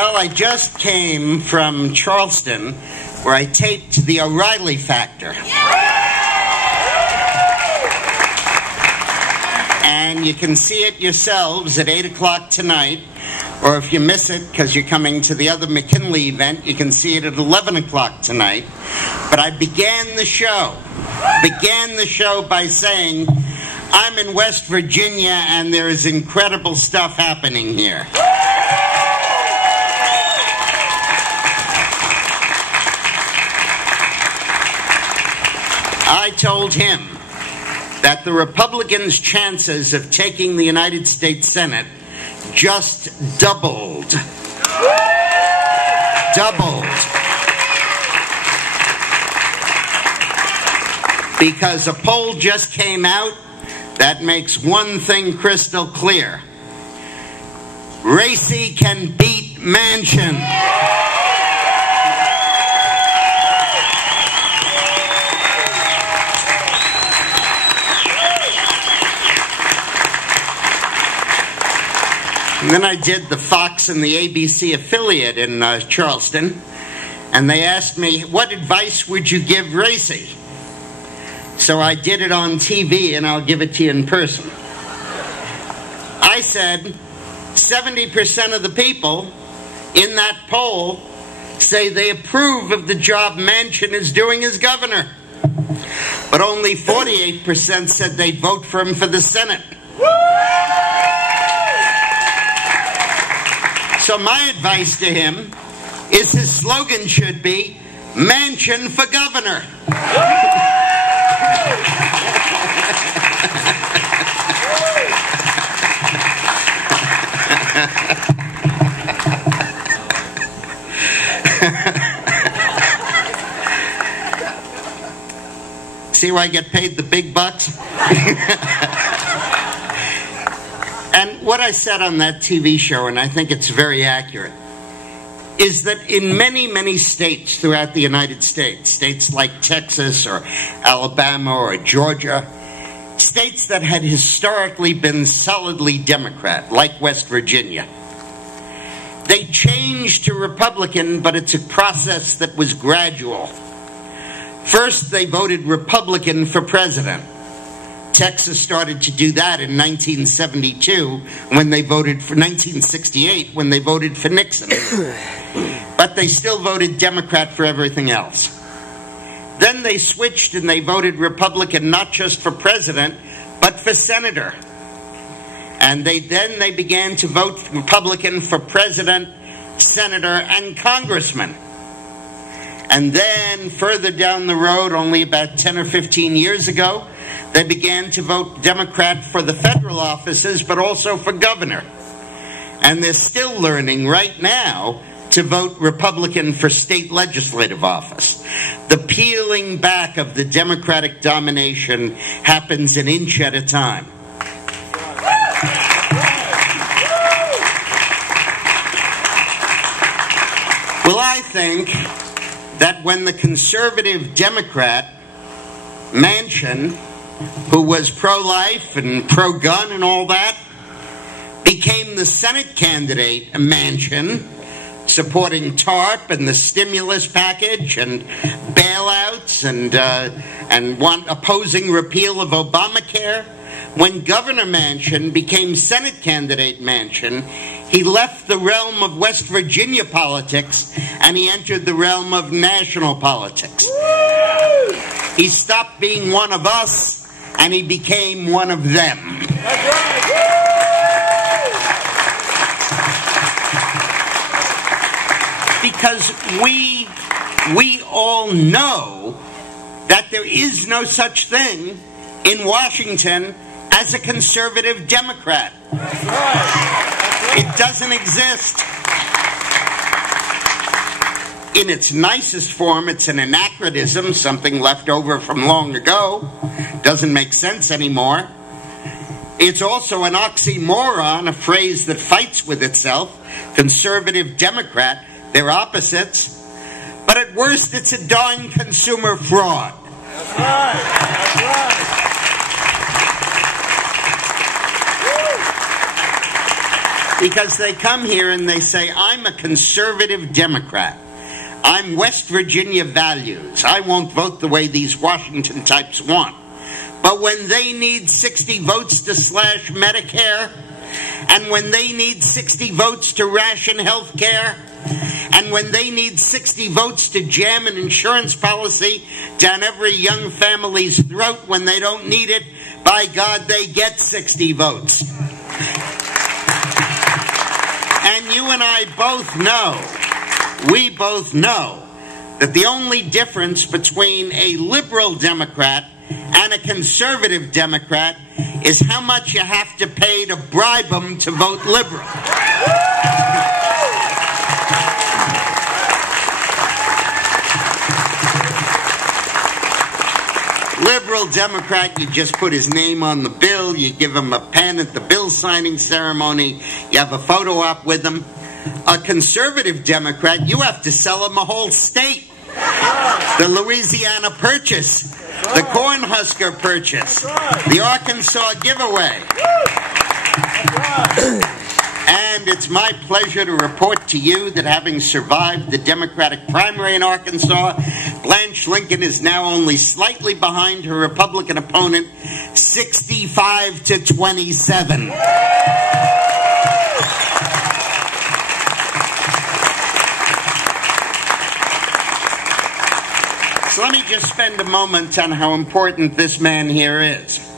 Well, I just came from Charleston, where I taped the O'Reilly Factor. And you can see it yourselves at 8 o'clock tonight, or if you miss it because you're coming to the other McKinley event, you can see it at 11 o'clock tonight. But I began the show by saying, I'm in West Virginia and there is incredible stuff happening here. I told him that the Republicans' chances of taking the United States Senate just doubled. Because a poll just came out that makes one thing crystal clear. Racy can beat Manchin. And then I did the Fox and the ABC affiliate in Charleston, and they asked me, what advice would you give Racy? So I did it on TV, and I'll give it to you in person. I said, 70% of the people in that poll say they approve of the job Manchin is doing as governor. But only 48% said they'd vote for him for the Senate. So my advice to him is his slogan should be, Manchin for governor. See why I get paid the big bucks? And what I said on that TV show, and I think it's very accurate, is that in many, many states throughout the United States, states like Texas or Alabama or Georgia, states that had historically been solidly Democrat, like West Virginia, they changed to Republican, but it's a process that was gradual. First, they voted Republican for president. Texas started to do that in 1972 when they voted for 1968 when they voted for Nixon. But they still voted Democrat for everything else. Then they switched and they voted Republican not just for president but for senator. And then they began to vote Republican for president, senator, and congressman. And then further down the road, only about 10 or 15 years ago, they began to vote Democrat for the federal offices, but also for governor. And they're still learning right now to vote Republican for state legislative office. The peeling back of the Democratic domination happens an inch at a time. Well, I think that when the conservative Democrat, Manchin, who was pro-life and pro-gun and all that, became the Senate candidate, Manchin, supporting TARP and the stimulus package and bailouts and opposing repeal of Obamacare. When Governor Manchin became Senate candidate Manchin, he left the realm of West Virginia politics and he entered the realm of national politics. He stopped being one of us and he became one of them. Because we all know that there is no such thing in Washington as a conservative Democrat. That's right. It doesn't exist. In its nicest form, it's an anachronism, something left over from long ago. Doesn't make sense anymore. It's also an oxymoron, a phrase that fights with itself. Conservative Democrat, they're opposites. But at worst, it's a darn consumer fraud. That's right. That's right. Because they come here and they say, I'm a conservative Democrat. I'm West Virginia values. I won't vote the way these Washington types want. But when they need 60 votes to slash Medicare, and when they need 60 votes to ration health care, and when they need 60 votes to jam an insurance policy down every young family's throat when they don't need it, by God, they get 60 votes. And you and I both know, we both know, that the only difference between a liberal Democrat and a conservative Democrat is how much you have to pay to bribe them to vote liberal. Liberal Democrat, you just put his name on the bill, you give him a pen at the bill signing ceremony, you have a photo op with him. A conservative Democrat, you have to sell him a whole state. The Louisiana Purchase, the Cornhusker Purchase, the Arkansas Giveaway. And it's my pleasure to report to you that having survived the Democratic primary in Arkansas, Blanche Lincoln is now only slightly behind her Republican opponent, 65 to 27. So let me just spend a moment on how important this man here is.